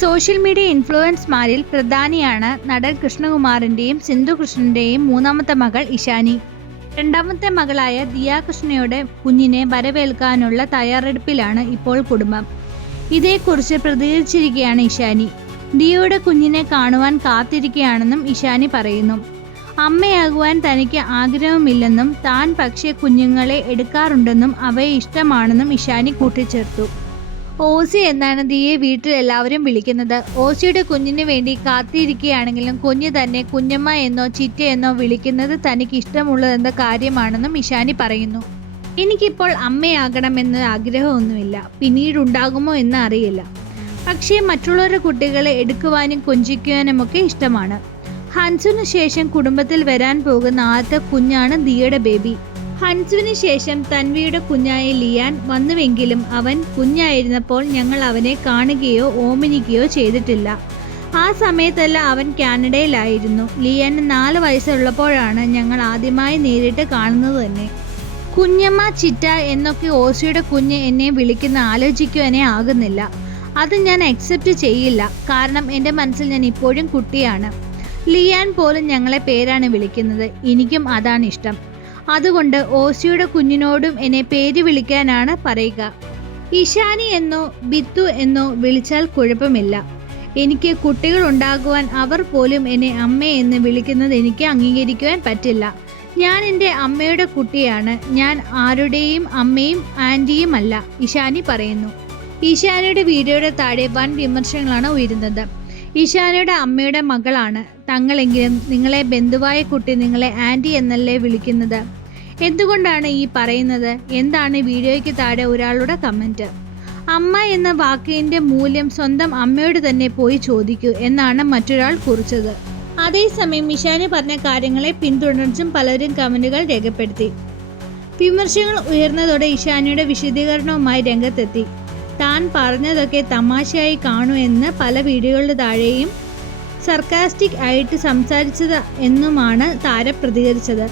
Social media ഇൻഫ്ലുവൻസ്മാരിൽ പ്രധാനിയാണ് നടൻ കൃഷ്ണകുമാറിന്റെയും സിന്ധു കൃഷ്ണന്റെയും മൂന്നാമത്തെ മകൾ ഇഷാനി. രണ്ടാമത്തെ മകളായ ദിയാ കൃഷ്ണയുടെ കുഞ്ഞിനെ വരവേൽക്കാനുള്ള തയ്യാറെടുപ്പിലാണ് ഇപ്പോൾ കുടുംബം. ഇതേക്കുറിച്ച് പ്രതികരിച്ചിരിക്കുകയാണ് ഇഷാനി. ദിയയുടെ കുഞ്ഞിനെ കാണുവാൻ കാത്തിരിക്കുകയാണെന്നും ഇഷാനി പറയുന്നു. അമ്മയാകുവാൻ തനിക്ക് ആഗ്രഹമില്ലെന്നും താൻ പക്ഷേ കുഞ്ഞുങ്ങളെ എടുക്കാറുണ്ടെന്നും അവയെ ഇഷ്ടമാണെന്നും ഇഷാനി കൂട്ടിച്ചേർത്തു. ഓസി എന്നാണ് ദിയെ വീട്ടിൽ എല്ലാവരും വിളിക്കുന്നത്. ഓസിയുടെ കുഞ്ഞിന് വേണ്ടി കാത്തിരിക്കുകയാണെങ്കിലും കുഞ്ഞ് തന്നെ കുഞ്ഞമ്മ എന്നോ ചിറ്റ എന്നോ വിളിക്കുന്നത് തനിക്ക് ഇഷ്ടമുള്ളതെന്ന കാര്യമാണെന്നും ഇഷാനി പറയുന്നു. എനിക്കിപ്പോൾ അമ്മയാകണമെന്ന ആഗ്രഹമൊന്നുമില്ല. പിന്നീടുണ്ടാകുമോ എന്ന് അറിയില്ല. പക്ഷേ മറ്റുള്ളവരുടെ കുട്ടികളെ എടുക്കുവാനും കൊഞ്ചിക്കുവാനുമൊക്കെ ഇഷ്ടമാണ്. ഹൻസുവിന് ശേഷം കുടുംബത്തിൽ വരാൻ പോകുന്ന ആദ്യത്തെ കുഞ്ഞാണ് ദിയയുടെ ബേബി. ഹൻസുവിന് ശേഷം തൻവിയുടെ കുഞ്ഞായ ലിയാൻ വന്നുവെങ്കിലും അവൻ കുഞ്ഞായിരുന്നപ്പോൾ ഞങ്ങൾ അവനെ കാണുകയോ ഓമനിക്കുകയോ ചെയ്തിട്ടില്ല. ആ സമയത്തല്ല അവൻ കാനഡയിലായിരുന്നു. ലിയാന് നാല് വയസ്സുള്ളപ്പോഴാണ് ഞങ്ങൾ ആദ്യമായി നേരിട്ട് കാണുന്നത് തന്നെ. കുഞ്ഞമ്മ ചിറ്റ എന്നൊക്കെ ഓസിയുടെ കുഞ്ഞ് എന്നെ വിളിക്കുന്ന ആലോചിക്കുവാനേ ആകുന്നില്ല. അത് ഞാൻ അക്സെപ്റ്റ് ചെയ്യില്ല. കാരണം എന്റെ മനസ്സിൽ ഞാൻ ഇപ്പോഴും കുട്ടിയാണ്. ലിയാൻ പോലും ഞങ്ങളെ പേരാണ് വിളിക്കുന്നത്. എനിക്കും അതാണ് ഇഷ്ടം. അതുകൊണ്ട് ഓസിയുടെ കുഞ്ഞിനോടും എന്നെ പേര് വിളിക്കാനാണ് പറയുക. ഇഷാനി എന്നോ ബിത്തു എന്നോ വിളിച്ചാൽ കുഴപ്പമില്ല. എനിക്ക് കുട്ടികൾ ഉണ്ടാകുവാൻ അവർ പോലും എന്നെ അമ്മ എന്ന് വിളിക്കുന്നത് എനിക്ക് അംഗീകരിക്കുവാൻ പറ്റില്ല. ഞാൻ എന്റെ അമ്മയുടെ കുട്ടിയാണ്. ഞാൻ ആരുടെയും അമ്മയും ആന്റിയും അല്ല ഇഷാനി പറയുന്നു. ഇഷാനിയുടെ വീഡിയോയുടെ താഴെ വൻ വിമർശനങ്ങളാണ് ഉയരുന്നത്. ഈശാനയുടെ അമ്മയുടെ മകളാണ്. തങ്ങളെങ്കിലും നിങ്ങളെ ബന്ധുവായ കുട്ടി നിങ്ങളെ ആന്റി എന്നല്ലേ വിളിക്കുന്നത്? എന്തുകൊണ്ടാണ് ഈ പറയുന്നത്? എന്താണ് വീഡിയോയ്ക്ക് താഴെ ഒരാളുടെ കമന്റ്? അമ്മ എന്ന വാക്കിന്റെ മൂല്യം സ്വന്തം അമ്മയോട് തന്നെ പോയി ചോദിക്കൂ എന്നാണ് മറ്റൊരാൾ കുറിച്ചത്. അതേസമയം ഇഷാന് പറഞ്ഞ കാര്യങ്ങളെ പിന്തുടർച്ചും പലരും കമന്റുകൾ രേഖപ്പെടുത്തി. വിമർശനങ്ങൾ ഉയർന്നതോടെ ഇഷാനയുടെ വിശദീകരണവുമായി രംഗത്തെത്തി. താൻ പറഞ്ഞതൊക്കെ തമാശയായി കാണൂ എന്ന് പല വീഡിയോകളുടെ താഴെയും സർക്കാസ്റ്റിക് ആയിട്ട് സംസാരിച്ചത് എന്നുമാണ് താരം പ്രതികരിച്ചത്.